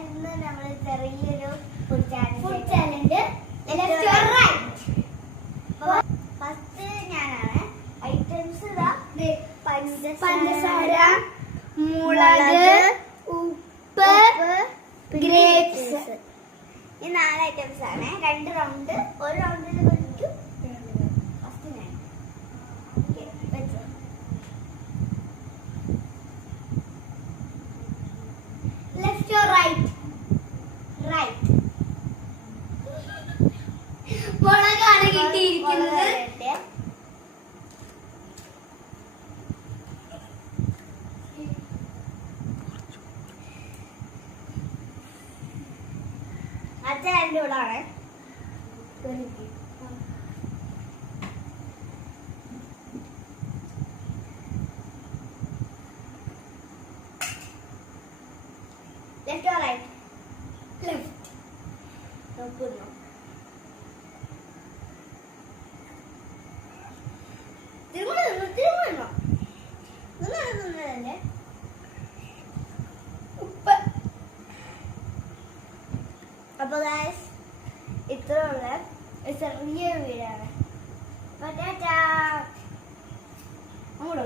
ഇന്ന് നമ്മൾ ചെറിയൊരു ഫുഡ് ചാലഞ്ച് ഫസ്റ്റ് ഞാനാണ്. ഐറ്റംസ് പഞ്ചസാര, മുളക്, ഉപ്പ്, ഗ്രേപ്സ്. ഈ 4 ഐറ്റംസ് ആണ്. 2 റൗണ്ട്. ഒരു റൗണ്ടിൽ കളിക്കും. ഫസ്റ്റ് ഞാൻ വെച്ചോ. Left or right? റൈറ്റ്. മുളകാണ് കിട്ടിയിരിക്കുന്നത്. അച്ഛൻ്റെ കൂടാണ്. Left or right? ലെഫ്റ്റ്. നോക്കുന്നു. തിരുമണല്ലേ ഉപ്പ്. അപ്പൊ ഇത്രയുള്ള ചെറിയ വീടാണ്. അങ്ങോട്ട്